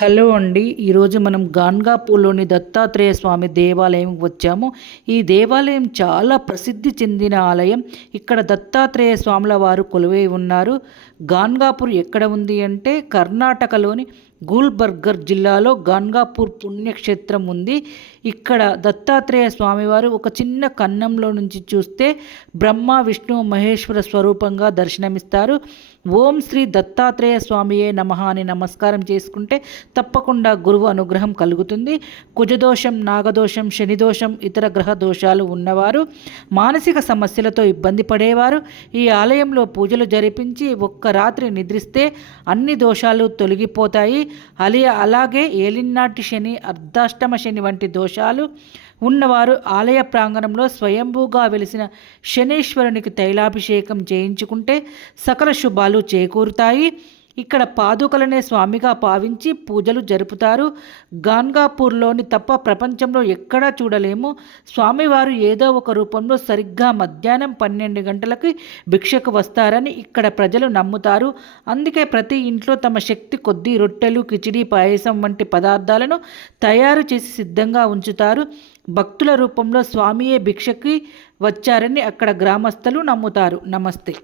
Hello అండి. ఈరోజు మనం గాన్గాపూర్లోని దత్తాత్రేయ స్వామి దేవాలయం వచ్చాము. ఈ దేవాలయం చాలా ప్రసిద్ధి చెందిన ఆలయం. ఇక్కడ దత్తాత్రేయ స్వాముల వారు కొలువై ఉన్నారు. గాన్గాపూర్ ఎక్కడ ఉంది అంటే కర్ణాటకలోని గూల్బర్గర్ జిల్లాలో గాన్గాపూర్ పుణ్యక్షేత్రం ఉంది. ఇక్కడ దత్తాత్రేయ స్వామివారు ఒక చిన్న కన్నంలో నుంచి చూస్తే బ్రహ్మ విష్ణు మహేశ్వర స్వరూపంగా దర్శనమిస్తారు. ఓం శ్రీ దత్తాత్రేయ స్వామియే నమ అని నమస్కారం చేసుకుంటే తప్పకుండా గురువు అనుగ్రహం కలుగుతుంది. కుజదోషం నాగదోషం శనిదోషం ఇతర గ్రహ దోషాలు ఉన్నవారు మానసిక సమస్యలతో ఇబ్బంది పడేవారు. ఈ ఆలయంలో పూజలు జరిపించి ఒక్క రాత్రి నిద్రిస్తే అన్ని దోషాలు తొలగిపోతాయి. అలియ అలాగే ఏలినాటి శని అర్ధాష్టమ శని వంటి దోషాలు ఉన్నవారు ఆలయ ప్రాంగణంలో స్వయంభూగా వెలిసిన శనీశ్వరునికి తైలాభిషేకం చేయించుకుంటే సకల శుభాలు చేకూరుతాయి. ఇక్కడ పాదుకలనే స్వామిగా భావించి పూజలు జరుపుతారు. గాన్గాపూర్లోని తప్ప ప్రపంచంలో ఎక్కడా చూడలేము. స్వామివారు ఏదో ఒక రూపంలో సరిగ్గా మధ్యాహ్నం పన్నెండు గంటలకి భిక్షకు వస్తారని ఇక్కడ ప్రజలు నమ్ముతారు. అందుకే ప్రతి ఇంట్లో తమ శక్తి కొద్దీ రొట్టెలు కిచిడి పాయసం వంటి పదార్థాలను తయారు చేసి సిద్ధంగా ఉంచుతారు. భక్తుల రూపంలో స్వామియే భిక్షకి వచ్చారని అక్కడ గ్రామస్తులు నమ్ముతారు. నమస్తే.